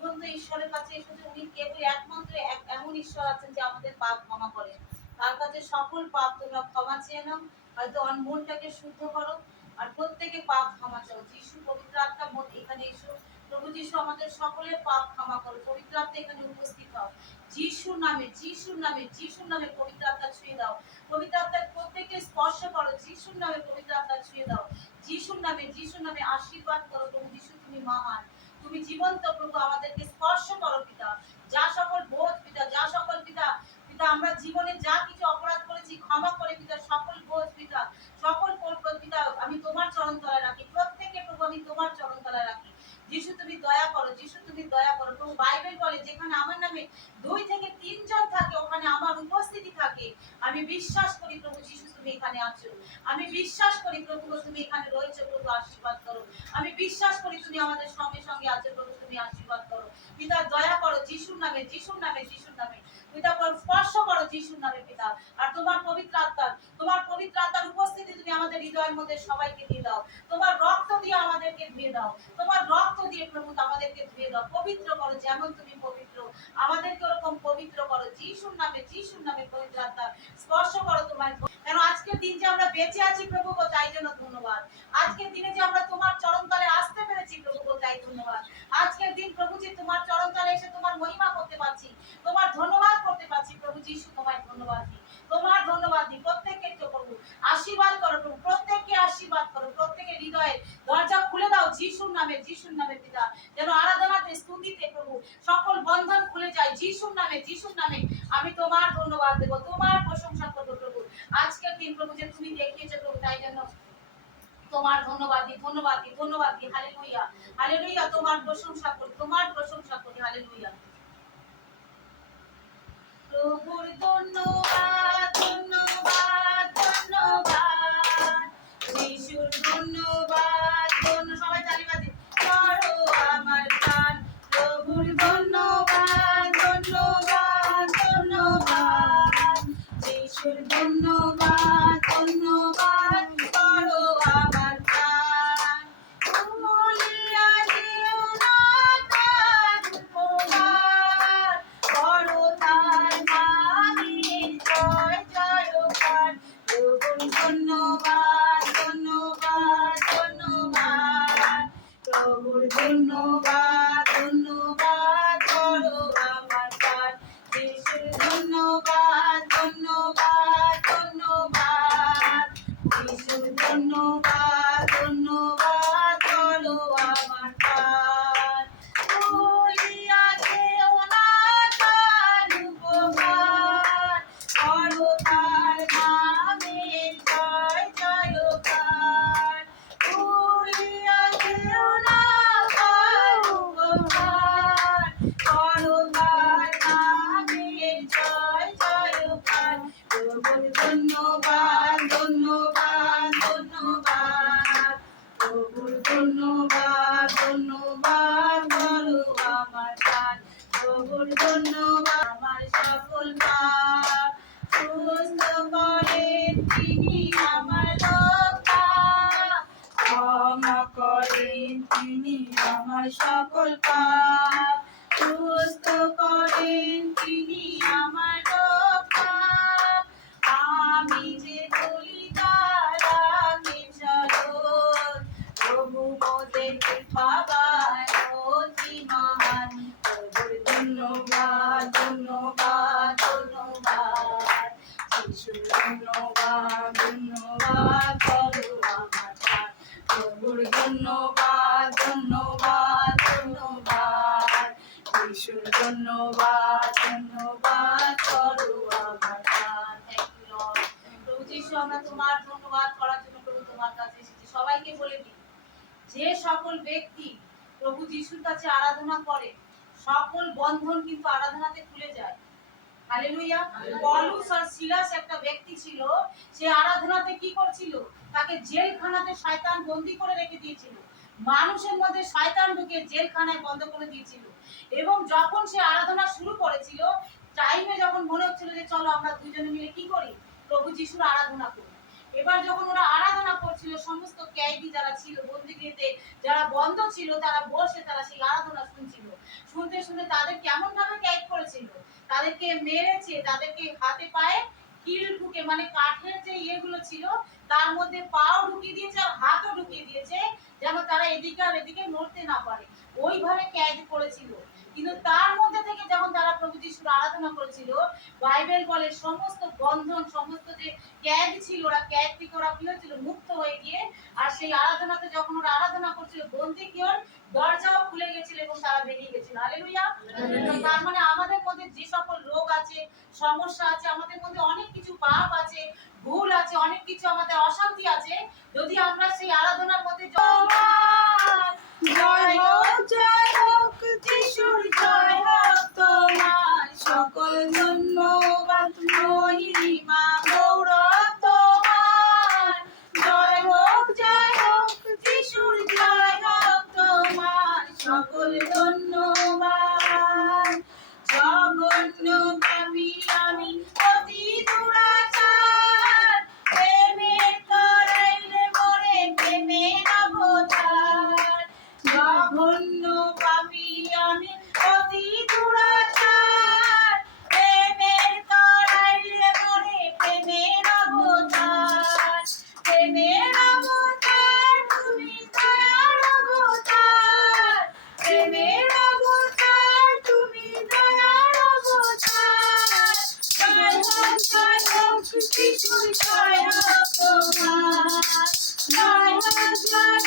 জীবন্ত ঈশ্বরের কাছে এসেছে। উনি কেবল একমাত্র এমন ঈশ্বর আছেন যে আমাদের পাপ ক্ষমা করেন। তার কাছে সকল পাপ তোমরা ক্ষমা চেয়ে নাও, হয়তো মনটাকে শুদ্ধ করো আর প্রত্যেকে পাপ ক্ষমা চাও। যিশু পবিত্র আত্মা এখানে এসো। প্রভু যিশু আমাদের সকলের পাপ ক্ষমা করো। পবিত্র আত্মা এখানে উপস্থিত হও। যিশুর নামে, যিশুর নামে, যিশুর নামে পবিত্র আত্মা ছুঁয়ে দাও। পবিত্র আত্মার প্রত্যেককে স্পর্শ করো। যিশুর নামে পবিত্র আত্মা ছুঁয়ে দাও। যিশুর নামে, যিশুর নামে আশীর্বাদ করো। প্রভু যিশু তুমি মহান, তুমি জীবন্ত। প্রভু আমাদেরকে স্পর্শ করো পিতা। যা সকল বোধ পিতা, যা সকল পিতা পিতা আমরা জীবনে যা কিছু অপরাধ করেছি ক্ষমা করে পিতা, সকল বোধ পিতা, সকল পিতা আমি তোমার চরণ তলায় রাখি। প্রত্যেকে প্রভু আমি তোমার চরণ তলায় রাখি। যিশু তুমি দয়া করো, যিশু তুমি দয়া করো। প্রভু বাইবেল বলে যেখানে আমার নামে 2 থেকে 3 জন থাকে ওখানে আমার উপস্থিতি থাকে। আমি বিশ্বাস করি প্রভু যিশু তুমি এখানে আছো। আমি বিশ্বাস করি প্রভু তুমি এখানে রয়েছো। প্রভু আশীর্বাদ করো। আমি বিশ্বাস করি তুমি আমাদের সঙ্গে সঙ্গে আছো। প্রভু তুমি আশীর্বাদ করো পিতা, দয়া করো যিশুর নামে, যিশুর নামে, যিশুর নামে পিতা স্পর্শ করো যিশুর নামে পিতা। আর তোমার পবিত্র আত্মার উপস্থিতি তুমি আমাদের হৃদয়ের মধ্যে সবাইকে দিয়ে দাও। তোমার রক্ত দিয়ে আমাদেরকে ধুয়ে দাও। তোমার রক্ত দিয়ে প্রভু আমাদেরকে ধুয়ে দাও। পবিত্র করো যেমন তুমি পবিত্র, আমাদেরকে ওরকম পবিত্র করো যিশুর নামে, যিশুর নামে পবিত্র আত্মা স্পর্শ করো তোমার। কেন আজকের দিন যে আমরা বেঁচে আছি প্রভু গো তাই জন্য ধন্যবাদ। আজকের দিনে যে আমরা তোমার চরণতলে আসতে পেরেছি প্রভু গো তাই ধন্যবাদ। আজকের দিন প্রভু যে তোমার চরণতলে এসে তোমার মহিমা করতে পারছি, তোমার ধন্যবাদ করতে পারছি প্রভু যিশু, তোমায় ধন্যবাদ দিই, তোমার ধন্যবাদ দিই। প্রত্যেককে তো প্রভু আশীর্বাদ করো প্রভু, প্রত্যেককে আশীর্বাদ করো। প্রত্যেকের হৃদয়ে দরজা খুলে দাও যিশুর নামে, যিশুর নামে পিতা। যেন আরাধনাতে স্তুতিতে প্রভু সকল বন্ধন খুলে যায় যিশুর নামে, যিশুর নামে। আমি তোমার ধন্যবাদ দেব, তোমার প্রশংসা করবো প্রভু। আজকের দিন প্রভু যে তুমি দেখিয়েছো প্রভু তাই জন্য তোমার ধন্যবাদ দিই, ধন্যবাদ দিই, ধন্যবাদ দিই। Hallelujah, hallelujah. তোমার প্রশংসা করি, তোমার প্রশংসা করি। হালেলুয়া। প্রভুর ধন্যবাদ, ধন্যবাদ, ধন্যবাদ। যিশুর ধন্যবাদ, সবাই তালি বাজে করো আমার গান। প্রভুর ধন্যবাদ, ধন্যবাদ, ধন্যবাদ। যিশুর ধন্যবাদ, ধন্যবাদ করো আমার গান। ভুলিয়া যেও না তার উপকার, করো তার নামের জয় জয়কার। প্রভুর ধন্যবাদ, ধন্যবাদ, ধন্যবাদ। প্রভুর ধন্যবাদ, ধন্যবাদ করো আমার গান। যিশুর ধন্যবাদ, ধন্যবাদ, ধন্যবাদ। যিশুর ধন্যবাদ, ধন্যবাদ করো আমার গান। ভুলিয়া যেও না তার উপকার, করো তার নামের জয় জয়কার। ভুলিয়া যেও না তার উপকার, করো তার নামের জয় জয়কার। প্রভুর ধন্যবাদ, ধন্যবাদ, ধন্যবাদ। প্রভুর ধন্যবাদ, ধন্যবাদ করো আমার গান। প্রভুর ধন্যবাদ। আমার সকল পাপ সুস্থ করেন তিনি আমার রক্ষা, ক্ষমা করেন তিনি আমার সকল পাপ সুস্থ করেন তিনি আমার রক্ষা। আমি যে বলি তারাকে চরণ, প্রভু মোদের কৃপাবান অতি মহান। প্রভুর ধন্যবাদ, ধন্যবাদ, ধন্যবাদ। যিশুর ধন্যবাদ, ধন্যবাদ করো আমার গান। প্রভুর ধন্যবাদ, ধন্যবাদ, ধন্যবাদ। যিশুর ধন্যবাদ, ধন্যবাদ করো আমার গান। Thank you Lord. প্রভু যিশু আমরা তোমার ধন্যবাদ করার জন্য প্রভু তোমার কাছে এসেছি। সবাইকে বলে দিই যে সকল ব্যক্তি প্রভু যিশুর কাছে আরাধনা করে সকল বন্ধন কিন্তু আরাধনাতে খুলে যায়। হালেলুয়া। পৌলুস আর সিলাস একটা ব্যক্তি ছিল, সে আরাধনাতে কি করছিল? তাকে জেলখানাতে শয়তান বন্দী করে রেখে দিয়েছিল। মানুষের মধ্যে শয়তান ঢুকে জেলখানায় বন্ধ করে দিয়েছিল। এবং যখন সে আরাধনা শুরু করেছিল, টাইমে যখন মনে হচ্ছিল যে চলো আমরা দুজনে মিলে কি করি, প্রভু যিশুর আরাধনা করি। এবার যখন ওরা আরাধনা করছিল, সমস্ত কয়েদি যারা ছিল বন্দিগৃহে যারা বন্ধ ছিল তারা বসে তারা সেই আরাধনা শুনছিল। শুনতে শুনতে তাদের কেমন ভাবে ক্যাদ করেছিল, তাদেরকে মেরেছে, তাদেরকে হাতে পায়ে কিল ঢুকে মানে কাঠের যে ইয়েগুলো ছিল তার মধ্যে পাও ঢুকিয়ে দিয়েছে আর হাতও ঢুকিয়ে দিয়েছে, যেন তারা এদিকে আর এদিকে নড়তে না পারে, ওইভাবে ক্যাদ করেছিল। কিন্তু তার মধ্যে থেকে যখন তারা প্রভু যিশুর আরাধনা করেছিল, বাইবেল বলে সমস্ত বন্ধন, সমস্ত যে ক্যাদ ছিল, ওরা ক্যাদ থেকে ওরা কি হয়েছিল, মুক্ত হয়ে গিয়ে আর সেই আরাধনাতে যখন ওরা আরাধনা করছিল বন্দি কি ওর দরজাও খুলে গেছিল এবং তারা বেরিয়ে গেছিল। হালেলুয়া। তার মানে আমাদের মধ্যে যে সকল রোগ আছে, সমস্যা আছে, আমাদের মধ্যে অনেক কিছু পাপ আছে, ভুল আছে, অনেক কিছু আমাদের অশান্তি আছে, যদি আমরা সেই আরাধনার মধ্যে জয় হোক জয় হোক যিশুর জয় হোক তোমার, সকল ধন্যবাদ মহিমা গৌরব তোমার। জয় হোক যিশুর জয় হোক তোমার, সকল ধন্যবাদ। জঘন্য পাপী আমি অতি দুরাচার, প্রেমের তরাইলে মরে প্রেমের অবতার। জঘন্য পাপী আমি অতি দুরাচার, প্রেমের তরাইলে মরে প্রেমের অবতার। প্রেমের অবতার তুমি, দয়ার অবতার। প্রেমের অবতার তুমি, দয়ার অবতার। জয় হোক যিশুর জয় হোক তোমার। জয়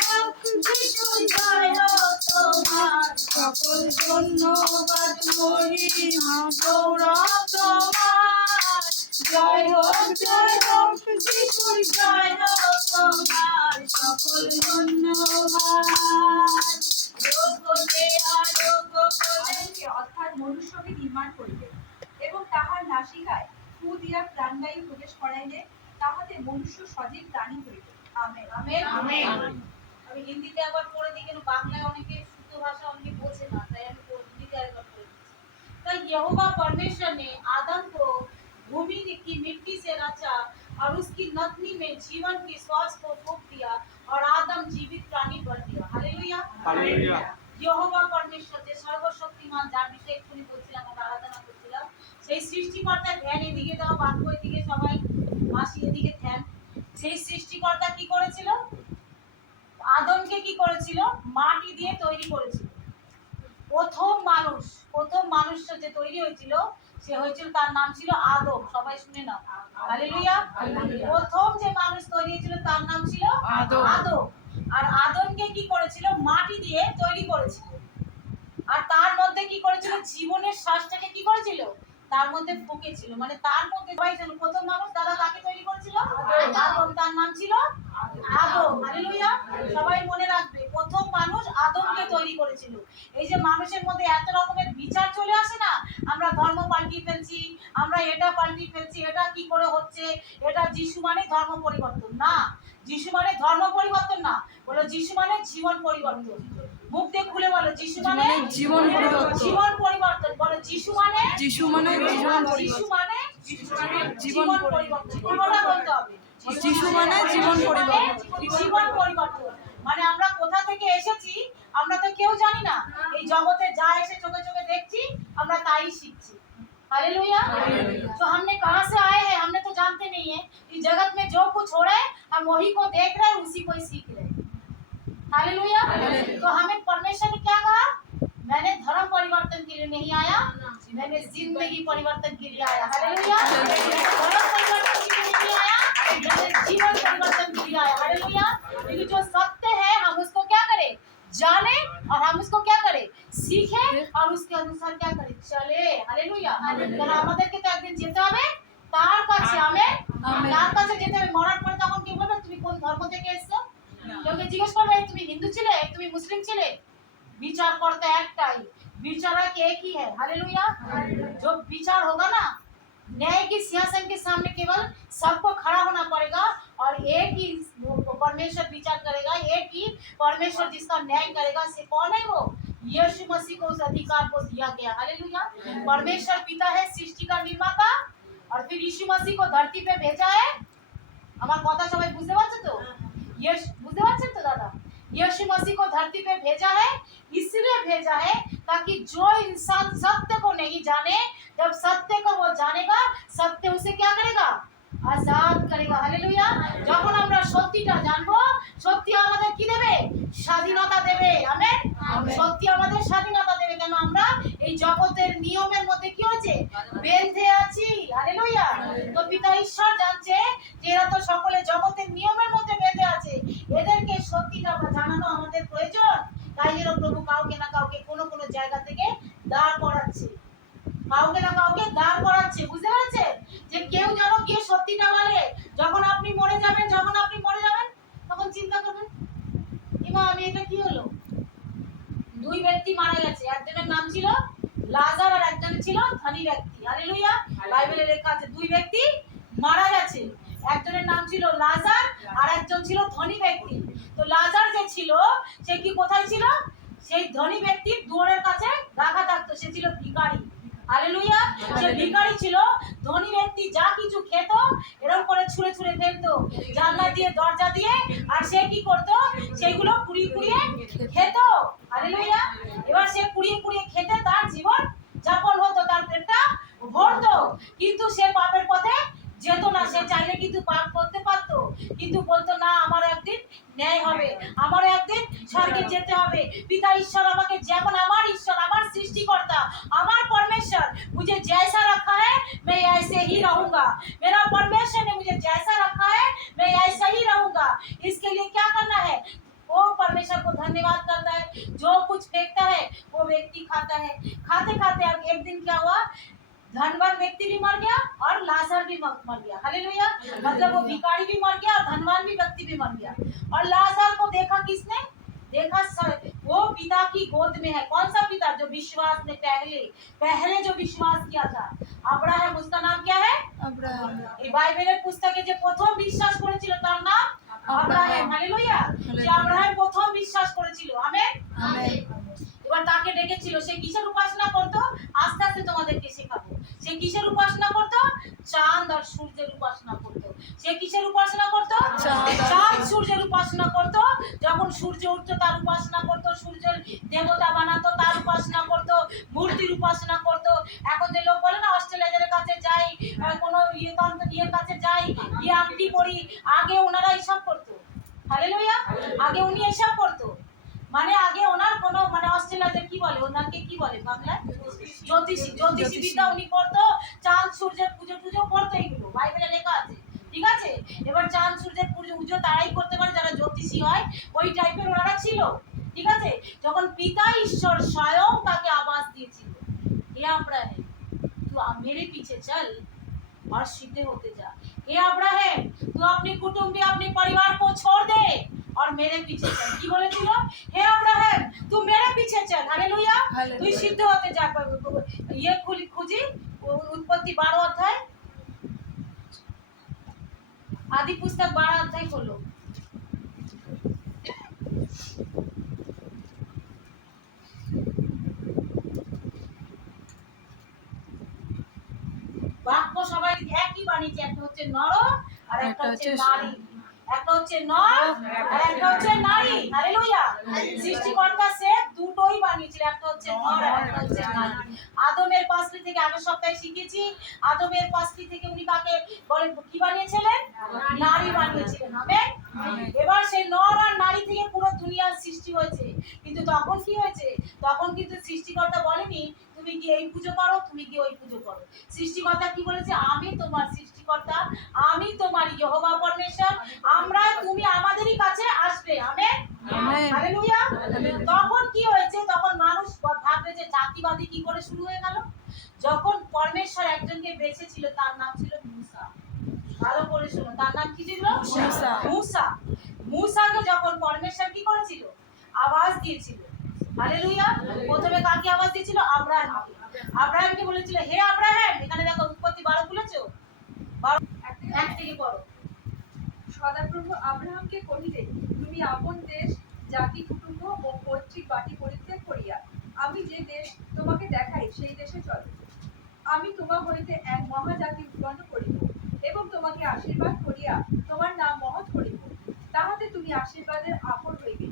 হোক যিশুর জয় হোক তোমার, সকল ধন্যবাদ মহিমা গৌরব তোমার। জয় হোক যিশুর জয় হোক তোমার, সকল ধন্যবাদ। যোগ্যতে আরোগ্য আদমকে অর্থাৎ মনুষ্যকে নির্মাণ করিলেন এবং তাহার নাসিকায় ফু দিয়া প্রাণবায়ু প্রবেশ করাইলে তাহাতে মনুষ্য সজীব প্রাণী হইল। আমেন। আমেন। আমেন। আমি হিন্দিতে একবার পড়ে দিই, কেন বাংলায় অনেকে শুদ্ধ ভাষা অনেকে বোঝে না, তাই আমি হিন্দিতে একবার পড়ে দিচ্ছি। तो यहोवा परमेश्वर ने आदम को भूमि की मिट्टी से रचा और उसकी नथनी में जीवन की श्वास को फूंक दिया और आदम जीवित प्राणी बन गया। हालेलुया। हालेलुया। यहोवा परमेश्वर যে সর্বশক্তিমান, যার বিষয়ে এক্ষুনি বলছিলাম, আমরা আরাধনা করছিলাম, সেই সৃষ্টিকর্তার ধ্যান এদিকে দাও, বাক্য এদিকে, সবাই মাসি এদিকে ধ্যান। সেই সৃষ্টিকর্তা কি করেছিল? আদমকে কি করেছিল? মাটি দিয়ে তৈরি করেছিল। প্রথম মানুষ যে তৈরি হয়েছিল সে হয়েছিল, তার নাম ছিল আদম। সবাই শুনে নাও, হালেলুয়া। প্রথম যে মানুষ তৈরি হয়েছিল তার নাম ছিল আদম। আর আদমকে কি করেছিল? মাটি দিয়ে তৈরি করেছিল। আর তার মধ্যে কি করেছিল? জীবনের শ্বাসটাকে কি করেছিল? তার মধ্যে ফুঁকেছিল। মানে তার মধ্যে প্রথম মানুষ দাদা কাকে তৈরি করেছিল? আদম। তার নাম ছিল আদম। হালেলুয়া। সবাই মনে রাখবে, প্রথম মানুষ আদমকে তৈরি করেছিল। এই যে মানুষের মধ্যে এত রকমের বিচার চলে আসে না, আমরা ধর্ম পাল্টিয়ে ফেলছি, আমরা এটা পাল্টিয়ে ফেলছি, এটা কি করে হচ্ছে, এটা যিশু মানে ধর্ম পরিবর্তন না। যিশু মানে ধর্ম পরিবর্তন না, বলো যিশু মানে জীবন পরিবর্তন। মুখ দিয়ে খুলে বলো, যিশু মানে জীবন পরিবর্তন। জীবন পরিবর্তন। বলো যিশু মানে যিশু মানে যিশু মানে জীবন পরিবর্তন। পুরোটা বলতে হবে। যিশু মানে জীবন পরিবর্তন। জীবন পরিবর্তন মানে আমরা কোথা থেকে এসেছি আমরা তো কেউ জানি না। এই জগতে যা এসে চোখে চোখে দেখছি আমরা তাই শিখছি। हालेलुया। तो हमने कहाँ से आए हैं हमने तो जानते नहीं है। इस जगत में जो कुछ हो रहा है हम वही को देख रहे हैं, उसी को ही सीख रहे हैं। हालेलुया। तो हमें परमेश्वर ने क्या कहा? मैंने धर्म परिवर्तन के लिए नहीं आया, मैंने जिंदगी परिवर्तन के लिए आया। हालेलुया। धर्म परिवर्तन के लिए नहीं आया, मैंने जीवन परिवर्तन के लिए आया। हालेलुया। क्योंकि जो सत्य है हम उसको क्या करें? जाने, और हम उसको क्या करें? सीखे और उसके अनुसार क्या करें? चले। हालेलुया। কারণ আমাদেরকে তো একদিন যেতে হবে তার কাছে। আমেন। তার কাছে যেতে হবে। মরার পরে তখন কি বলবে? তুমি কোন ধর্ম থেকে এসেছো? লোকে জিজ্ঞেস করবে তুমি হিন্দু ছিলে, তুমি মুসলিম ছিলে? বিচার করতে একটাই, বিচারक एक ही है। हालेलुया। जो विचार होगा ना, न्याय की सिंहासन के सामने केवल सबको खड़ा होना पड़ेगा और एक ही परमेश्वर विचार करेगा, एक ही परमेश्वर जिसका न्याय करेगा। से कौन है वो? यीशु मसीह को उस अधिकार को दिया गया। हालेलुया। परमेश्वर पिता है, सृष्टि का निर्माता, और फिर यीशु मसीह को धरती पे भेजा है। আমার কথা সবাই বুঝতে পারছো তো? বুঝতে পারছেন তো দাদা? यीशु मसीह को धरती पे भेजा है इसलिए भेजा है ताकि जो इंसान सत्य को नहीं जाने, जब सत्य को वो जानेगा, सत्य उसे क्या करेगा? আজাদ করেগা। হালেলুয়া। যখন আমরা সত্যিটা জানবো, সত্যি আমাদের কি দেবে? স্বাধীনতা দেবে। আমেন। সত্যি আমাদের স্বাধীনতা দেবে। কেন আমরা এই জগতের নিয়মের মধ্যে কি হয়েছে? বেঁধে আছি। হালেলুয়া। তো পিতা ঈশ্বর জানছে যে এরা তো সকলে জগতের নিয়মের মধ্যে বেঁধে আছে, এদেরকে সত্যিটা জানানো আমাদের প্রয়োজন। তাই জন্য প্রভু কাউকে না কাউকে কোনো কোনো জায়গা থেকে দাঁড় করাচ্ছে, কাউকে না কাউকে দাঁড় করাচ্ছে। বুঝতে পারছেন? যে কেউ যেন গিয়ে সত্যিটা বলে। যখন আপনি মরে যাবেন, তখন চিন্তা করবেন, ইমা আমি এটা কি হলো? দুই ব্যক্তি মারা গেছে, একজনের নাম ছিল লাজার আর একজন ছিল ধনী ব্যক্তি। হালেলুয়া। বাইবেলে লেখা আছে দুই ব্যক্তি মারা গেছে, একজনের নাম ছিল লাজার আর একজন ছিল ধনী ব্যক্তি। তো লাজার যে ছিল সে কি কোথায় ছিল? সেই ধনী ব্যক্তির দুয়ারের কাছে রাখা থাকতো, সে ছিল ভিখারি। হালেলুয়া। সে ভিখারি ছিল। ধনী ব্যক্তি যা কিছু খেত এরকম করে ছুঁড়ে ছুঁড়ে ফেলতো জানলা দিয়ে, দরজা দিয়ে, আর সে কি করতো? সেগুলো কুড়িয়ে কুড়িয়ে খেত। হালেলুয়া। এবার সে কুড়িয়ে কুড়িয়ে খেতে তার জীবন যাপন হতো, তার পেটটা ভরতো, কিন্তু সে পাপের পথে যেত না। সে চাইলে কিন্তু পাপ করতে পারতো, কিন্তু বলতো না, আমার একদিন ন্যায় হবে, আমার একদিন স্বর্গে যেতে হবে। পিতা ঈশ্বর আমাকে, যেমন আমার ঈশ্বর, আমার সৃষ্টিকর্তা, আমার परमेश्वर मुझे जैसा रखा है मैं ऐसे ही रहूंगा। मेरा परमेश्वर ने मुझे जैसा रखा है मैं ऐसा ही रहूंगा। इसके लिए क्या करना है? वो परमेश्वर को धन्यवाद करता है। जो कुछ फेंकता है वो व्यक्ति खाता है। खाते खाते अब एक दिन क्या हुआ? धनवान व्यक्ति भी मर गया और लाजर भी मर गया। हालेलुया। मतलब वो भिखारी भी मर गया और धनवान भी व्यक्ति भी मर गया। और लाजर को देखा किसने? देखा वो पिता की गोद में है। कौन सा पिता? जो विश्वास ने पहले जो विश्वास किया था, अब्राहम, उसका नाम क्या है? আব্রাহাম। এই বাইবেলের পুস্তকে যে প্রথম বিশ্বাস করেছিল তার নাম আব্রাহাম। হালেলুয়া। যে আব্রাহাম প্রথম বিশ্বাস করেছিল। আমেন। আমেন। এবার তাকে ডেকেছিল, সে কিসের উপাসনা করতো? আস্তে আস্তে তোমাদেরকে শেখাবো। সে কিসের উপাসনা করতো? চাঁদ আর সূর্যের উপাসনা করতো। সে কিসের উপাসনা করতো? চাঁদ সূর্যের উপাসনা করতো। যখন সূর্য উঠতো তার উপাসনা করতো, সূর্যের দেবতা বানাতো, তার উপাসনা করতো, মূর্তির উপাসনা করতো। এখন যে লোক বলে না অস্ট্রেলিয়াদের কাছে যাই, কোনো ইয়ের কাছে যাই, গিয়ে আংটি পরি, আগে ওনারা এইসব করতো। হালেলুয়া। আগে উনি এইসব করতো। মানে আগে ওনার কোনো মানে অস্ট্রেলিয়াতে কি বলে, ওনাকে কি বলে বাংলায়? জ্যোতিষী বিদ্যা উনি করতো। চাঁদ সূর্যের পুজো টুজো করতো, এইগুলো বাইবেলে লেখা আছে। ঠিক আছে। এবার চাঁদ সূর্যের পুজো তারাই করতে পারে যারা জ্যোতিষী হয়, ওই টাইপের ওনারা ছিল। ঠিক আছে। যখন পিতা ঈশ্বর স্বয়ং তাকে আবাস দিয়েছিল, হে अब्राहम तू मेरे पीछे चल और सीधे होते जा। हे अब्राहम तू अपने कुटुंबी, अपने परिवार को छोड़ दे और मेरे पीछे चल। কি বলেছিল? হে अब्राहम तू मेरे पीछे चल। हालेलुया। তুই সিদ্ধ হতে যা। ইয়ে খুঁজি উৎপত্তি 12 অধ্যায়, আদি পুস্তক 12 অধ্যায় খোলো। বাক্য সবাই একই বানিয়েছে, একটা হচ্ছে নর আর একটা হচ্ছে নারী। একটা হচ্ছে নর আর একটা হচ্ছে নারী। হালেলুয়া। সৃষ্টিকর্তা সে দুটোই বানিয়েছিল, একটা হচ্ছে নর আর একটা হচ্ছে নারী। আদমের পাঁচটি থেকে আগের সপ্তাহে শিখেছি, আদমের পাঁচটি থেকে উনি কাকে বলে কি বানিয়েছিলেন? নারী বানিয়েছিলেন। আমেন। এবার সেই নর আর নারী থেকে পুরো দুনিয়ার সৃষ্টি হয়েছে। কিন্তু তখন কি হয়েছে? তখন কিন্তু সৃষ্টিকর্তা বলেনি তুমি কি এই পুজো করো, তুমি কি ওই পুজো করো। সৃষ্টিকর্তা কি বলেছে? আমি তোমার সৃষ্টিকর্তা, আমি তোমার ইয়েহোবা পরমেশ্বর, তুমি আমাদেরই কাছে আসবে। আমেন। হালেলুয়া। তখন কি হয়েছে? তখন মানুষ ভাববে যে জাতিবাদী কি করে শুরু হয়ে গেল। যখন পরমেশ্বর একজনকে বেছেছিল, তার নাম ছিল মূসা। ভালো করে শোনো, তার নাম কি ছিল? মূসা। মূসাকে যখন পরমেশ্বর কি করেছিল? আওয়াজ দিয়েছিল। হালেলুয়া। প্রথমে কাকে আওয়াজ দিয়েছিল? আব্রাহামকে। আব্রাহামকে বলেছিল হে আব্রাহাম। এখানে দেখো উৎপত্তি 12 খুলেছো, 1 থেকে পড়ো। সদাপ্রভু আব্রাহামকে কহিলে, তুমি আপন দেশ, জাতি, কুটুম্ব ও পৈতৃক বাটি পরিত্যাগ করিয়া আমি যে দেশ তোমাকে দেখাই সেই দেশে চলো। আমি তোমার হইতে এক মহাজাতি উৎপন্ন করিব এবং তোমাকে আশীর্বাদ করিয়া তোমার নাম মহৎ করিব, তাহাতে তুমি আশীর্বাদের আপন হইবে।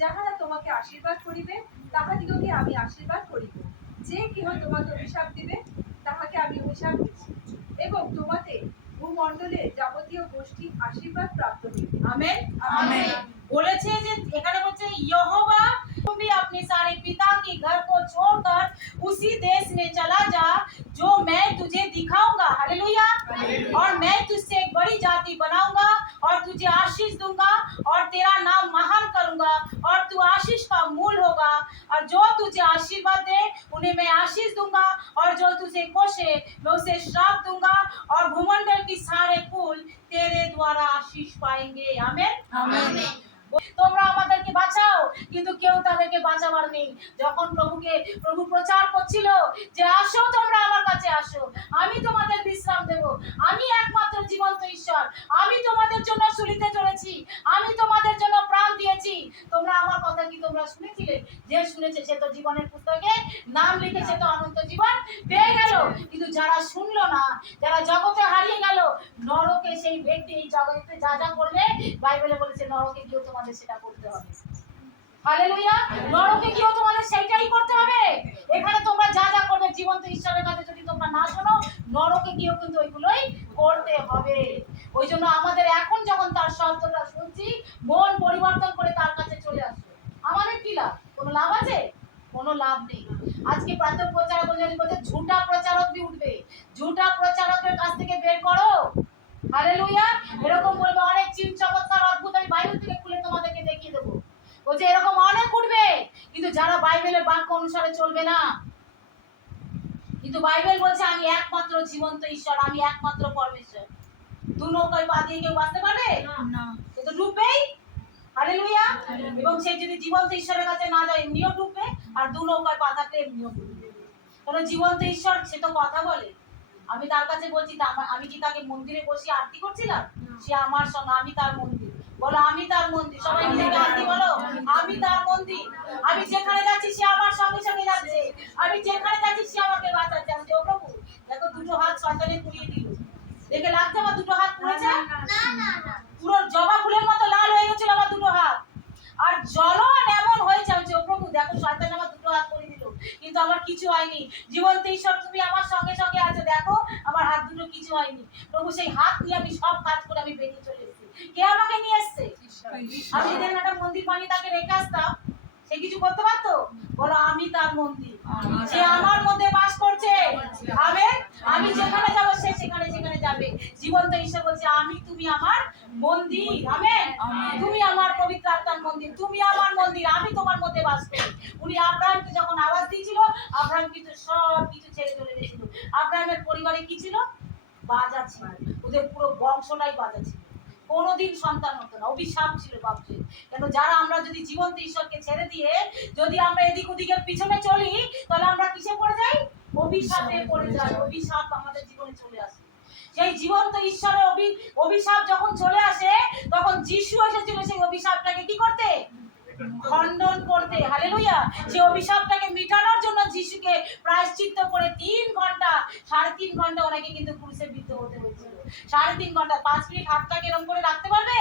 যাহারা তোমাকে আশীর্বাদ করিবে তাহাদিগকে আমি আশীর্বাদ করিব, যে কেহ তোমাকে অভিশাপ দিবে তাহাকে আমি অভিশাপ দিব, এবং তোমাতে ভূমণ্ডলে যাবতীয় গোষ্ঠী আশীর্বাদ প্রাপ্ত হইবে। आमेन आमेन। বলেছে যে এখানে বলছে यहोवा तुम भी अपने सारे पिता के घर को छोड़कर उसी देश में चला जा जो मैं तुझे दिखाऊंगा। हालेलुया। और मैं तुझसे एक बड़ी जाति बनाऊंगा और तुझे आशीष दूंगा और तेरा नाम महान करूंगा और तू आशीष का मूल होगा, और जो तुझे आशीर्वाद दे उन्हें मैं आशीष दूंगा और जो तुझे कोसे मैं उसे श्राप दूंगा और भूमंडल की सारे कुल तेरे द्वारा आशीष पाएंगे। आमेन आमेन। তোমরা আমাদেরকে বাঁচাও, কিন্তু কেউ তাদেরকে বাঁচাবার নেই। যখন প্রভু প্রচার করছিল যে আসো তোমরা আমার কাছে আসো, আমি তোমাদের বিশ্রাম দেব, আমি একমাত্র জীবন্ত ঈশ্বর, আমি তোমাদের জন্য শুনিতে চলেছি, আমি তোমাদের জন্য প্রাণ দিয়েছি। তোমরা আমার কথা কি তোমরা শুনেছিলে? যে শুনেছে সে তো জীবনের পুস্তকে নাম লিখেছে, তো অনন্ত জীবন পেয়ে গেল। কিন্তু যারা শুনলো না, যারা জগতে হারিয়ে গেল, নরকে সেই ব্যক্তি এই জগতে যা যা করবে, বাইবেলে বলেছে নরকে গিয়েও তোমাদের সেটা করতে হবে। হালেলুয়া। নরকে গিয়েও তোমাদের সেইটাই করতে হবে। এখানে তোমরা যা যা করবে জীবন্ত ঈশ্বরের কাছে যদি তোমরা না শোনো, নরকে গিয়েও কিন্তু ওইগুলোই করতে হবে। ওই জন্য আমাদের এখন যখন তার শব্দটা শুনছি, মন পরিবর্তন করে তার কাছে চলে আসো। আমাদের কি লাভ? কোনো লাভ আছে? কোনো লাভ নেই। আজকে প্রাতঃ প্রচারক বলছে ঝুটা প্রচারক भी উঠবে, ঝুটা প্রচারকের কাছ থেকে বের করো। হালেলুয়া। এরকম বলবে অনেক চিহ্ন চমৎকার অদ্ভুত আমি বাইবেল থেকে খুলে তোমাদেরকে দেখিয়ে দেবো। বলছে এরকম অনেক উঠবে, কিন্তু যারা বাইবেলের বাক্য অনুসারে চলবে না। কিন্তু বাইবেল বলছে আমি একমাত্র জীবন্ত ঈশ্বর, আমি একমাত্র পরমেশ্বর। দু নৌকায় পা দিয়ে কেউ বাঁচতে পারবে না। সে তো ডুববেই। হালেলুয়া। এবং সে যদি জীবন্ত ঈশ্বরের কাছে না যায় এমনিও ডুববে, আর দু নৌকায় পা থাকলে এমনিও ডুববে। কারণ জীবন্ত ঈশ্বর সে তো কথা বলে। আমি তার কাছে বলছি আমি কি তাকে মন্দিরে বসে আরতি করছিলাম? সে আমার সঙ্গে, আমি তার মন্দির। বলো আমি তার মন্দির। সবাই নিজেকে আরতি বলো, আমি তার মন্দির। আমি যেখানে যাচ্ছি সে আমার সঙ্গে সঙ্গে যাচ্ছে, আমি যেখানে যাচ্ছি সে আমাকে বাঁচাচ্ছে। আমি ও প্রভু দেখো দুটো হাত শয়তানে পুড়িয়ে দিল। দেখে লাগছে আমার দুটো হাত পুড়েছে? পুরো জবা ফুলের মতো লাল হয়ে গেছিল আমার দুটো হাত, আর জ্বলন এমন হয়েছে। আমি ও প্রভু দেখো শয়তান আমার দুটো হাত পুড়িয়ে দিল, কিন্তু আমার কিছু হয়নি। জীবন্ত ঈশ্বর তুমি আমার সঙ্গে সঙ্গে আছো, দেখো আমার হাত দুটো কিছু হয়নি। প্রভু সেই হাত নিয়ে আমি সব কাজ করে আমি বেরিয়ে চলে এসেছি। কে আমাকে নিয়ে এসছে? আমি যদি একটা মন্দির বানিয়ে তাকে রেখে আসতাম, সে কিছু করতে পারতো? বলো আমি তার মন্দির, সে আমার মধ্যে বাস করছে। আমেন। আমি যেখানে যাব সে সেখানে সেখানে যাবে। জীবন্ত ঈশ্বর বলছে আমি তুমি আমার মন্দির। আমেন। তুমি আমার পবিত্র আত্মার মন্দির, তুমি আমার মন্দির, আমি তোমার মধ্যে বাস করি। উনি আব্রাহামকে যখন আওয়াজ দিয়েছিল, আব্রাহাম কিন্তু সব কিছু ছেড়ে চলে গেছিল। আব্রাহামের পরিবারে কি ছিল? বাজা ছিল, ওদের পুরো বংশটাই বাজা ছিল। কোনোদিন সন্তান হতো না, অভিশাপ ছিল বাপরে। কেন যারা আমরা যদি জীবন্ত ঈশ্বরকে ছেড়ে দিয়ে যদি আমরা এদিক ওদিকের পিছনে চলি, তাহলে আমরা কিসে পড়ে যাই? অভিশাপে পড়ে যাই। অভিশাপ আমাদের জীবনে চলে আসে। সেই জীবন্ত ঈশ্বরের অভিশাপ যখন চলে আসে, তখন যিশু এসেছিল সেই অভিশাপটাকে কি করতে? খণ্ডন করতে। হালেলুয়া। সেই অভিশাপটাকে মিটানোর জন্য যিশুকে প্রায়শ্চিত্ত করে 3 ঘন্টা 3.5 ঘন্টা ওনাকে কিন্তু ক্রুশে বিদ্ধ হতে হয়েছিল। 3.5 ঘন্টা। 5 মিনিট হাতটাকে এরকম করে রাখতে পারবে?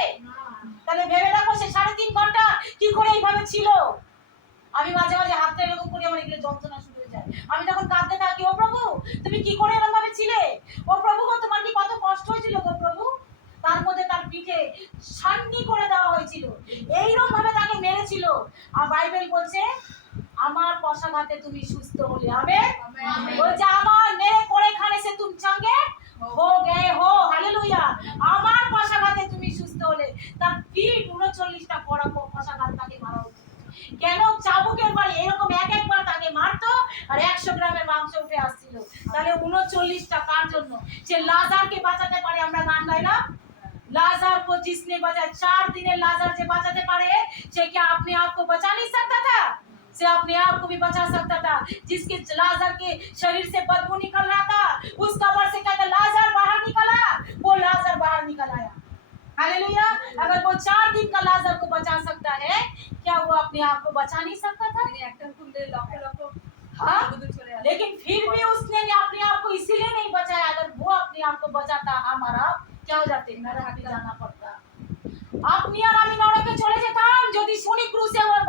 তাহলে ভেবে রাখো সে 3.5 ঘন্টা কি করে এইভাবে ছিল। আমি মাঝে মাঝে হাতটা এরকম করে আমার এগুলো যন্ত্রণা শুরু হয়ে যায়। আমি তখন কাঁদতে থাকি, ও প্রভু তুমি কি করে এরকম ভাবে ছিলে? ও প্রভু গো তোমার কি কত কষ্ট হয়েছিল গো প্রভু? তার মধ্যে তার পিঠে ছান্নি করে দেওয়া হয়েছিল, এইরকম ভাবে তাকে মেরেছিল। আর বাইবেল বলছে আমার পশাঘাতে তুমি সুস্থ হলে। আমেন। বলছে আমার মেরে পড়ে খানে সে তুম সঙ্গে हो गए हो। हालेलुया। আমার পশাঘাতে তুমি সুস্থ হলে। তার পিঠ 39টা পড়া পশাঘাত তাকে মারা হতো। কেন? চাবুকের বাড়ি এরকম একবার তাকে মারতো, আর 100 গ্রামের মাংস উঠে আসছিল। তাহলে 39টা কার জন্য? সে লাজারকে বাঁচাতে পারে। আমরা গান গাই না, लाजर को जिसने बचाया, 4 दिने लाजर से बचाते पारे, से क्या अपने आप को बचा नहीं सकता था? से अपने आप को भी बचा सकता था। जिसके लाजर के शरीर से बदबू निकल रहा था, उस कब्र से कहते लाजर बाहर निकला, वो लाजर बाहर निकल आया। हालेलुया। अगर वो 4 दिन का लाजर को बचा सकता है, क्या वो अपने आप को बचा नहीं सकता था? একটা খুললে লক্ষ লক্ষ हाँ? হাত চলে আসে। लेकिन फिर भी उसने अपने आप को इसीलिए नहीं बचाया। अगर वो अपने आप को बचाता, हमारा क्या हो जाते? नरक में जाना पड़ता। আপনি আর আমি নরকে চলে যেতাম যদি শুনি ক্রুশে ওর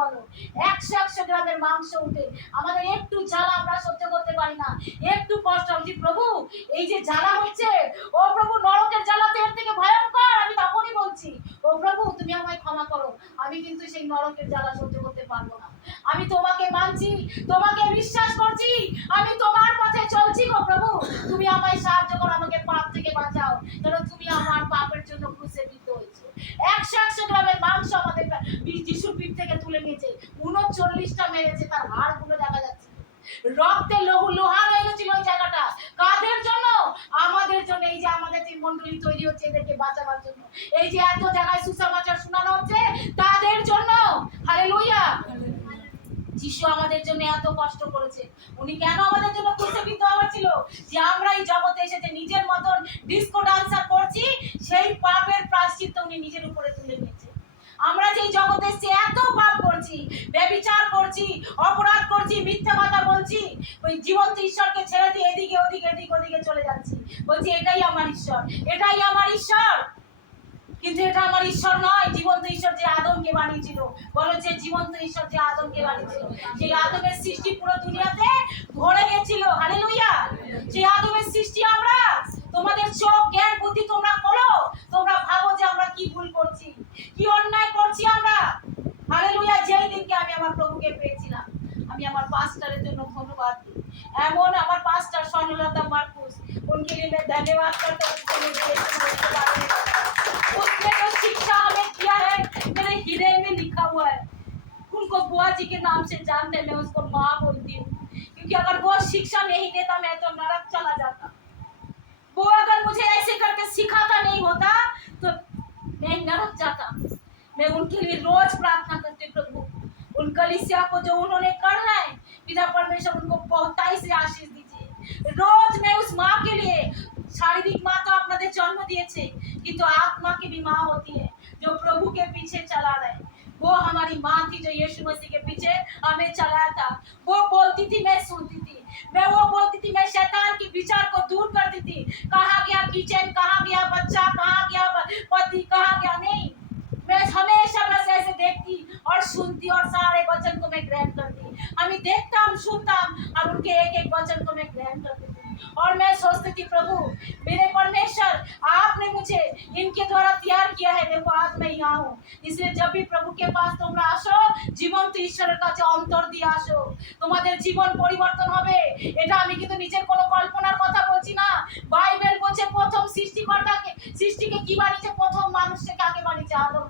বলো? 100 গ্রামের মাংস উঠে আমাদের একটু জ্বালা আমরা সহ্য করতে পারি না, একটু কষ্ট হচ্ছে প্রভু, এই যে জ্বালা হচ্ছে, ও প্রভু নরকের জ্বালা তো এর থেকে ভয়ঙ্কর। আমি তখনই বলছি, ও প্রভু তুমি আমায় ক্ষমা করো, আমি কিন্তু সেই নরকের জ্বালা সহ্য করতে পারবো না। আমি তোমাকে মানছি, তোমাকে বিশ্বাস করছি, আমি তোমার পথে চলছি গো প্রভু, তুমি আমায় সাহায্য করো, আমাকে পাপ থেকে বাঁচাও, কারণ তুমি আমার পাপের জন্য ক্রুশে বিদ্ধ হয়েছো। 100 গ্রামের মাংস আমাদের যিশুর পিঠ থেকে তুলে নিয়েছে, 39টা মেরেছে, তার হাড়গুলো দেখা যাচ্ছে, রক্তে লোহা হয়ে গেছিল ওই জায়গাটা। কাদের জন্য? আমাদের জন্য। এই যে আমাদের যে মন্ডলী তৈরি হচ্ছে এদেরকে বাঁচাবার জন্য, এই যে এত জায়গায় সুসমাচার শোনানো হচ্ছে তাদের জন্য। হালেলুয়া। যিশু আমাদের জন্য এত কষ্ট করেছে, উনি কেন আমাদের জন্য ক্রুশিবিদ্ধ হয়েছিল? যে আমরা এই জগতে এসে নিজের মতন ডিস্কো ডান্সার করছি, সেই পাপের প্রায়শ্চিত্ত উনি নিজের উপরে তুলে নিয়েছে। আমরা যে জগতে এসে এত পাপ করছি, ব্যভিচার করছি, অপরাধ করছি, মিথ্যা কথা বলছি, ওই জীবন্ত ঈশ্বরকে ছেড়ে দিয়ে এদিকে ওদিকে চলে যাচ্ছি, বলছি এটাই আমার ঈশ্বর, এটাই আমার ঈশ্বর। কিন্তু এটা আমার ঈশ্বর নয়। জীবন্ত ঈশ্বর যে আদমকে বানিয়েছিল, বলো যে জীবন্ত ঈশ্বর যে আদমকে বানিয়েছিল, সেই আদমের সৃষ্টি পুরো দুনিয়াতে ভরে গেছিল। হালেলুয়া। সেই আদমের সৃষ্টি আমরা। তোমাদের চোখ জ্ঞান বুদ্ধি তোমরা খোলো, তোমরা ভাবো যে আমরা কি ভুল করছি, কি অন্যায় করছি আমরা। হালেলুয়া। যেই দিনকে আমি আমার প্রভুকে পেয়েছিলাম, আমি আমার পাস্টারের জন্য ধন্যবাদ দিই। এমন আমার পাস্টার স্বর্ণলতা মার্কুস, उनके लिए मैं धन्यवाद करता हूँ। उसने जो शिक्षा हमें किया है मेरे हृदय में लिखा हुआ है। उनको बुआ जी के नाम से जानते हैं, मैं उसको माँ बोलती हूँ, क्योंकि अगर वो शिक्षा नहीं देता मैं तो नरक चला जाता। वो अगर मुझे ऐसे करके सिखाता नहीं होता तो मैं नरक जाता। मैं उनके लिए रोज प्रार्थना करती हूँ, प्रभु उन कलीसिया को जो उन्होंने करना है, पिता परमेश्वर उनको बहुताई से आशीष दीजिए। रोज मैं उस माँ के लिए, शारीरिक माँ तो आपने जन्म दिए थे, किंतु आत्मा की भी माँ होती है जो प्रभु के पीछे चला रहे। वो हमारी माँ थी जो यीशु मसीह के पीछे हमें चलाया था। वो बोलती थी, मैं सुनती थी, मैं वो बोलती थी, मैं शैतान के विचार को दूर करती थी। कहाँ गया किचन, कहाँ गया बच्चा, कहाँ गया पति, कहाँ गया, नहीं, मैं हमेशा बस ऐसे देखती और सुनती और सारे वचन को मैं ग्रहण करती। हमें देखता, हम सुनता और उनके एक एक वचन को मैं ग्रहण करती थी। और मैं सोचती थी, प्रभु मेरे परमेश्वर आपने मुझे इनके द्वारा तैयार किया है, देखो आज मैं यहाँ हूँ। इसलिए जब भी प्रभु के पास তোমরা আসো, জীবন্ত ঈশ্বরের কাছে অন্তর দিয়ে আসো, তোমাদের জীবন পরিবর্তন হবে। এটা আমি কিন্তু নিজের কোনো কল্পনার কথা বলছি না। বাইবেল বলছে প্রথম সৃষ্টিকে কি বানিয়েছে? প্রথম মানুষকে কাকে বানিয়েছে? আদম।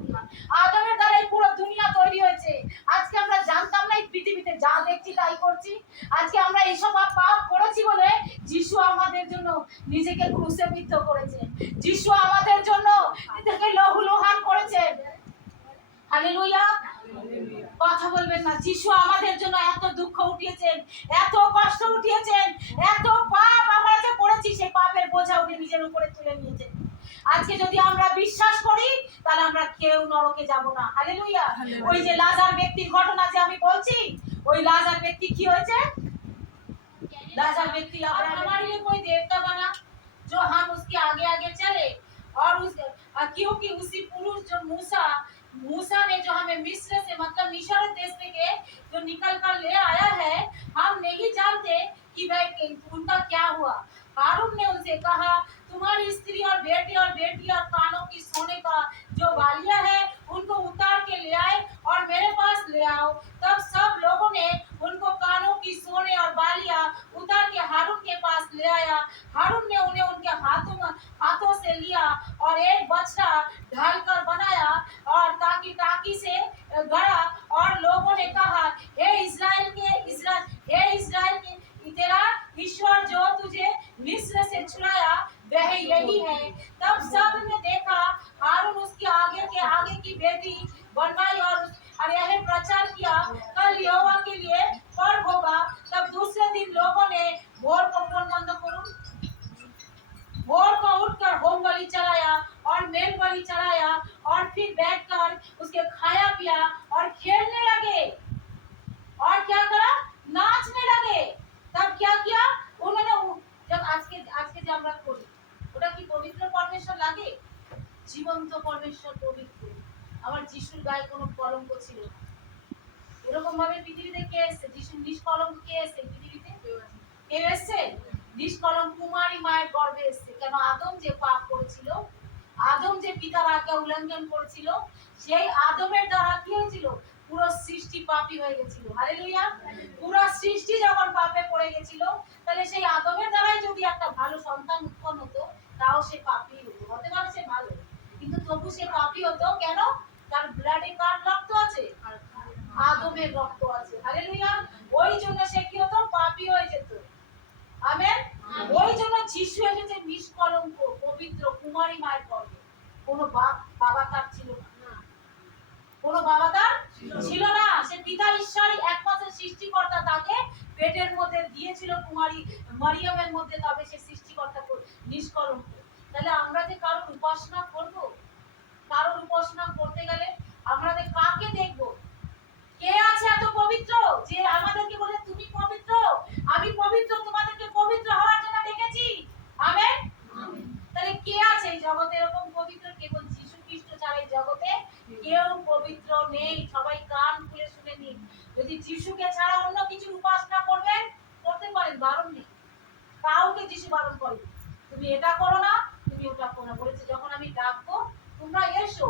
আদমের দ্বারাই পুরো দুনিয়া তৈরি হয়েছে। আজকে আমরা জানতাম না, এই পৃথিবীতে যা দেখছি তাই করছি। আজকে আমরা এইসব পাপ করেছি বলে যিশু আমাদের জন্য নিজেকে ক্রুশে বিদ্ধ করেছেন। যিশু আমাদের জন্য নিজেকে লোহান করেছেন। হালেলুয়া। কথা বলবেন না। যিশু আমাদের জন্য এত দুঃখ উঠিয়েছেন, এত কষ্ট উঠিয়েছেন, এত পাপ আমরা যে করেছি সেই পাপের বোঝা উনি নিজের উপরে তুলে নিয়েছেন। আজকে যদি আমরা বিশ্বাস করি তাহলে আমরা কেউ নরকে যাব না। হালেলুয়া। ওই যে লাজার ব্যক্তির ঘটনা যে আমি বলছি, ওই লাজার ব্যক্তি কি হয়েছে? लाजर व्यक्ति हमारे लिए कोई देवता बना जो हम उसके आगे आगे चले, और उस क्योंकि उसी पुरुष जो मूसा ने जो हमें मिस्र से मतलब मिस्र देश से जो निकल कर ले आया है, हम नहीं जानते कि वह उनका क्या हुआ। हारून ने उनसे कहा तुम्हारी स्त्री और बेटी और कानों की सोने का जो वालिया है उनको उतार के ले आए और मेरे पास ले आओ। तब सब लोगों ने उनको कानों की सोने और बालिया उतार के हारून के पास ले आया। हारून ने उन्हें उनके हाथों से लिया और एक बछड़ा ढालकर बनाया और ताकि टाकी से गड़ा, और लोगों ने कहा हे इस्राएल के तेरा ईश्वर जो तुझे मिस्र से छुड़ाया वह यही है। तब सब ने देखा हारून उसके आगे की वेदी बनवाई और यह प्रचार किया कल यहोवा के लिए पर्व होगा। तब दूसरे दिन लोगों ने भोर को उठकर होम बलि चढ़ाया और मेल बलि चढ़ाया और फिर बैठकर उसके खाया पिया और खेलने लगे। और क्या करा? नाचने लगे। तब क्या किया उन्होंने? जब आज के जो আমরা করি ওটা কি পবিত্র পরমেশ্বর লাগে? জীবন্ত পরমেশ্বর পবিত্র। আমার যিশুর গায়ে কোনো কলঙ্ক ছিল না। এরকম ভাবে পৃথিবীতে কে এসছে? যিশু নিষ্কলঙ্ক কে এসছে পৃথিবীতে? কেউ এসছে? নিষ্কলঙ্ক কুমারী মায়ের গর্ভে এসছে। কেন? আদম যে পাপ করেছিল, আদম যে পিতার আজ্ঞা উল্লঙ্ঘন করেছিল, সেই আদমের দ্বারা কি হয়েছিল? পুরো সৃষ্টি পাপী হয়ে গেছিল। হালেলুয়া। পুরো সৃষ্টি যখন পাপে পড়ে গেছিল, তাহলে সেই আদমের দ্বারাই যদি একটা ভালো সন্তান উৎপন্ন হতো, তাও সে পাপী হতো। হতে পারে সে ভালো, কিন্তু তবু সে পাপী হতো। কেন? তার ব্লাডে কার রক্ত আছে? আদমের রক্ত আছে। হালেলুয়া। ওই জন্য সে কি হতো? পাপী হয়ে যেত। আমেন। ওই জন্য যিশু এসেছে নিষ্কলঙ্ক পবিত্র কুমারী মায়ের গর্ভে। কোনো বাবা তার ছিল না, কোনো বাবা তার ছিল না। সে পিতা ঈশ্বরই একমাত্র সৃষ্টিকর্তা তাকে পেটের মধ্যে দিয়েছিল কুমারী মারিয়ামের মধ্যে, তবে সে সৃষ্টিকর্তা নিষ্কলঙ্ক। তাহলে আমরা যে কারোর উপাসনা করব, কারোর উপাসনা করতে গেলে আমরা কাকে দেখব? কে আছে এত পবিত্র যে আমাদেরকে বলে তুমি পবিত্র, আমি পবিত্র, তোমাদেরকে পবিত্র হওয়ার জন্য ডেকেছি। আমেন। তাহলে কে আছে এই জগতে এরকম পবিত্র? কেবল যীশু খ্রিস্ট ছাড়া এই জগতে কেউ পবিত্র নেই। সবাই কান খুলে শুনে নিন। যদি যিশুকে ছাড়া অন্য কিছু উপাসনা করবেন, করতে পারেন, বারণ নেই। কাউকে যিশু বারণ করে তুমি এটা করো না, তুমি ওটা করো না। বলেছে যখন আমি ডাকবো তোমরা এসো।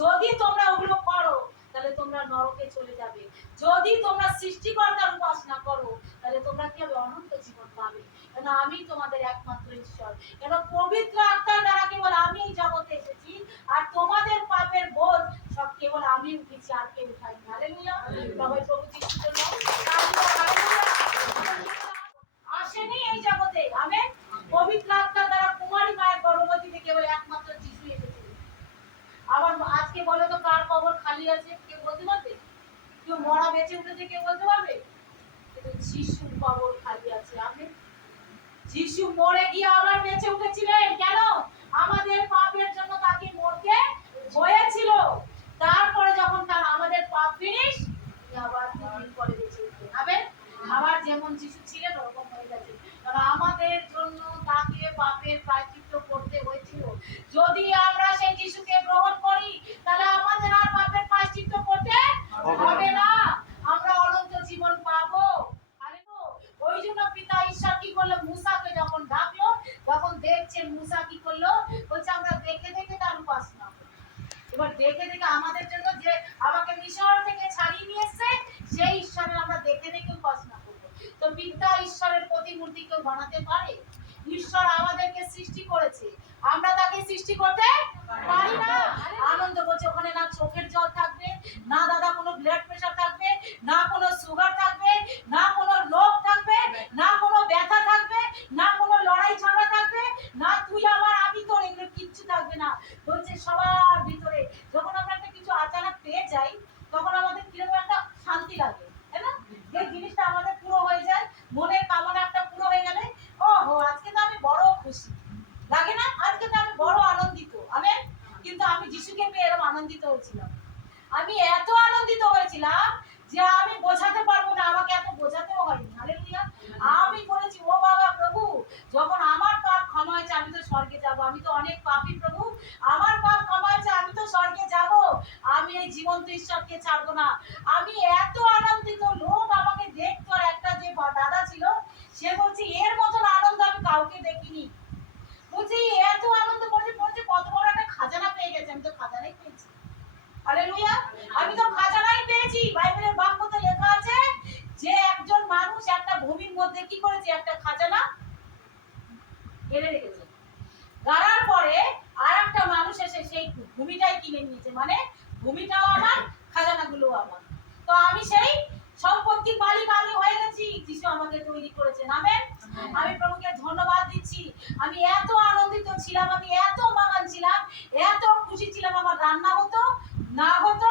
যদি তোমরা ওগুলো করো তাহলে তোমরা নরকে চলে যাবে। যদি তোমরা সৃষ্টিকর্তার উপাসনা করো তাহলে তোমরা কি হবে? অনন্ত জীবন পাবে। কেন? আমি তোমাদের একমাত্র ঈশ্বর। কেন? পবিত্র আত্মার দ্বারা কেবল আমি এই জগতে এসেছি, আর তোমাদের পাপের বোঝ সব কেবল আমি উঠেছি, আর কেউ উঠাইনি। হালেলুয়া। সবাই প্রভু যিশুর জন্য আসেনি এই জগতে। আমেন। পবিত্র আত্মার দ্বারা কুমারী মায়ের গর্ভবতীতে কেবল একমাত্র যিশু এসেছিল। আবার আজকে বলে তো কার কবর খালি আছে? কেউ বলতে পারবে? কেউ মরা বেঁচে উঠেছে কেউ বলতে পারবে? কিন্তু যিশুর কবর খালি আছে। আমেন। যিশু মরে গিয়ে আবার বেঁচে উঠেছিলেন। কেন? আমাদের পাপের জন্য তাকে মরতে হয়েছিল। তারপরে যখন তার আমাদের পাপ ফিনিশ, আবার 3 দিন পরে বেঁচে উঠলেন। আমেন। আবার যেমন যিশু ছিলেন ওরকম হয়ে গেছে। কারণ আমাদের জন্য তাকে পাপের প্রায়শ্চিত্ত করতে হয়েছিল। যদি আমরা সেই যিশুকে গ্রহণ করি তাহলে আমাদের আর পাপের প্রায়শ্চিত্ত করতে হবে না, আমরা অনন্ত জীবন পাবো। ওই জন্য পিতা ঈশ্বর কি করলো? মুসাকে যখন ডাকলো, তখন দেখছে মুসা কি করলো? বলছে আমরা দেখে দেখে তার উপাসনা করব। এবার দেখে দেখে আমাদের জন্য যে আমাকে মিশর থেকে ছাড়িয়ে নিয়ে এসেছে, সেই ঈশ্বরের আমরা দেখে দেখে উপাসনা করব। তো পিতা ঈশ্বরের প্রতিমূর্তি কেউ বানাতে পারে? ঈশ্বর আমাদেরকে সৃষ্টি করেছে, আমরা তাকে সৃষ্টি করতে পারি না। আনন্দ বলছে ওখানে না চোখের জল থাকবে, না দাদা কোনো ব্লাড প্রেশার থাকবে, না কোনো সুগার থাকবে, না কোনো রোগ থাকবে, না কোনো ব্যথা থাকবে, না কোনো লড়াই ঝগড়া থাকবে, না তুই আমার আমি তোর, এগুলো কিচ্ছু থাকবে না। বলছে সবার ভিতরে যখন আমরা একটা কিছু আচানক পেয়ে যাই, তখন আমাদের কিরকম একটা শান্তি লাগে, তাই না? যে জিনিসটা আমাদের পুরো হয়ে যায়, মনের কামনা একটা পুরো হয়ে গেলে ওহো আজকে তো আমি বড় খুশি লাগে না? আজকে তো আমি বড় আনন্দিত। আমেন। কিন্তু আমি যিশুকে পেয়ে এরকম আনন্দিত হয়েছিলাম। আমি এত আনন্দিত হয়েছিলাম যে আমি বোঝাতে পারবো না, আমাকে এত বোঝাতেও হয়নি। হালেলুয়া। আমি বলেছি ও বাবা প্রভু, যখন আমার পাপ ক্ষমা হয়েছে আমি তো স্বর্গে যাব। আমি তো অনেক পাপী প্রভু, আমার পাপ ক্ষমা হয়েছে, আমি তো স্বর্গে যাব। আমি এই জীবন্ত ঈশ্বরকে ছাড়বো না। আমি এত আনন্দিত, লোক আমাকে দেখতো। আর একটা যে দাদা ছিল সে বলছে এর মতন আনন্দ আমি কাউকে দেখিনি। বলছি এত আনন্দ বলছে কত বড় একটা খাজানা পেয়ে গেছে। আমি তো খাজানাই পেয়েছি। হালেলুয়া। আমি তো খাজানাই পেয়েছি। বাইবেলের বাক্যতে লেখা আছে যে একজন মানুষ একটা ভূমির মধ্যে কি করেছে? একটা খাজানা গেড়ে রেখেছে। গাড়ার পরে আর একটা মানুষ এসে সেই ভূমিটাই কিনে নিয়েছে। মানে ভূমিটাও আমার, খাজানাগুলোও আমার। তো আমি সেই সম্পত্তির মালিক আমি হয়ে গেছি। যিশু আমাকে তৈরি করেছেন। আমেন। আমি প্রভুকে ধন্যবাদ দিচ্ছি। আমি এত আনন্দিত ছিলাম, আমি এত বাগান ছিলাম, এত খুশি ছিলাম। আমার রান্না হতো না হতো,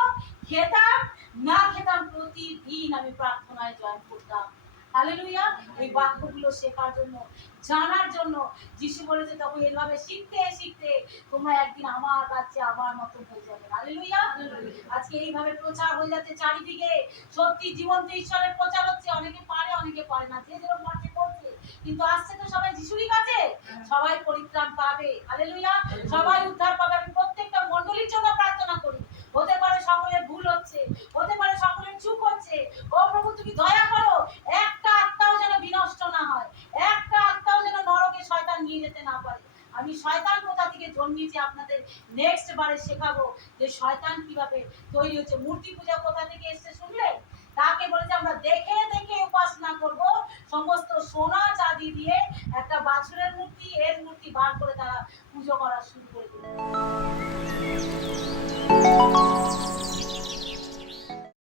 খেতাম না খেতাম, প্রতিদিন আমি প্রার্থনায় জয়েন করতাম। হালেলুয়া। এই বাক্যগুলো শেখার জন্য, জানার জন্য। যিশু বলেছে তখন এইভাবে শিখতে শিখতে তোমরা একদিন আমার কাছে আমার মতো হয়ে যাবে। হালেলুয়া। আজকে এইভাবে প্রচার হয়ে যাচ্ছে চারিদিকে। সত্যি জীবন্ত ঈশ্বরের প্রচার হচ্ছে। অনেকে পারে অনেকে পারে না, যে যেরকম পারছে করছে। কিন্তু আসছে তো সবাই যিশুরই কাছে, সবাই পরিত্রাণ পাবে। হালেলুয়া। সবাই উদ্ধার পাবে। আমি প্রত্যেকটা মণ্ডলীর জন্য প্রার্থনা করি। হতে পারে সকলের ভুল হচ্ছে, হতে পারে সকলের চুপ হচ্ছে, নিয়ে যেতে না পারে। আমি শয়তান কোথা থেকে জন্মিয়েছে আপনাদের নেক্সট বারে শেখাবো যে শয়তান কিভাবে তৈরি হচ্ছে। মূর্তি পূজা কোথা থেকে এসেছে শুনলে? তাকে বলেছে আমরা দেখে দেখে উপাসনা করব, সমস্ত সোনা চাঁদি দিয়ে একটা বাছুরের মূর্তি এর মূর্তি বার করে তারা পুজো করা শুরু করে দিল।